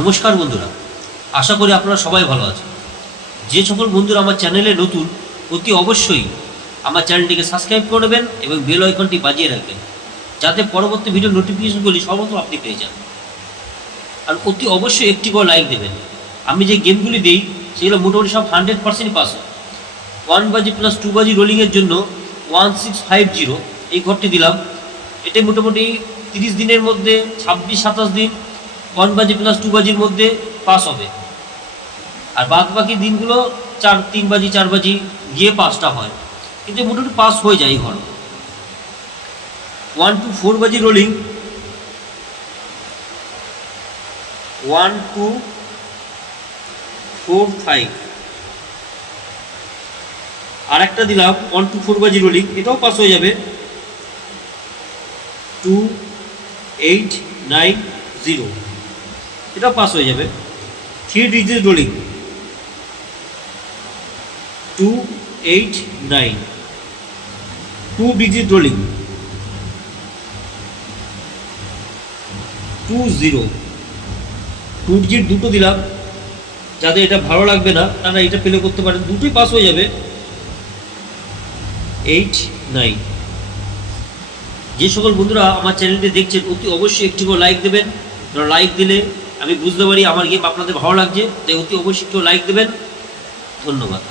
নমস্কার বন্ধুরা, আশা করি আপনারা সবাই ভালো আছেন। যে সকল বন্ধুরা আমার চ্যানেলে নতুন, অতি অবশ্যই আমার চ্যানেলটিকে সাবস্ক্রাইব করবেন এবং বেল আইকনটি বাজিয়ে রাখবেন, যাতে পরবর্তী ভিডিও নোটিফিকেশনগুলি সর্বপ্রথম আপনি পেয়ে যান। আর অতি অবশ্যই একটি করে লাইক দেবেন। আমি যে গেমগুলি দিই, সেগুলো মোটামুটি সব হান্ড্রেড পার্সেন্ট পাস হয়। ওয়ান বাজি প্লাস টু বাজি রোলিংয়ের জন্য ওয়ান সিক্স ফাইভ জিরো এই ঘরটি দিলাম। এটা মোটামুটি তিরিশ দিনের মধ্যে ছাব্বিশ সাতাশ দিন ওয়ান বাজি প্লাস টু বাজির মধ্যে পাস হবে। আর বাদ বাকি দিনগুলো চার, তিন বাজি, চার বাজি গিয়ে পাসটা হয়। কিন্তু মোটামুটি পাস হয়ে যায় ঘর। ওয়ান টু ফোর বাজি rolling one two four five আর একটা দিলাম ওয়ান টু ফোর বাজি রোলিং এটাও পাস হয়ে যাবে। টু এইট নাইন জিরো এটাও পাস হয়ে যাবে। Three digit rolling two eight nine two digit rolling two zero two digit দুটো দিলাম। যাদের এটা ভালো লাগবে না, তারা এটা পেলে করতে পারেন। দুটোই পাস হয়ে যাবে। এইট নাইন যে সকল বন্ধুরা আমার চ্যানেলটি দেখছেন, অতি অবশ্যই একটি করে লাইক দেবেন। লাইক দিলে আমি বুঝতে পারি আমার গেম আপনাদের ভালো লাগছে তাই অতি অবশ্যই লাইক দেবেন। ধন্যবাদ।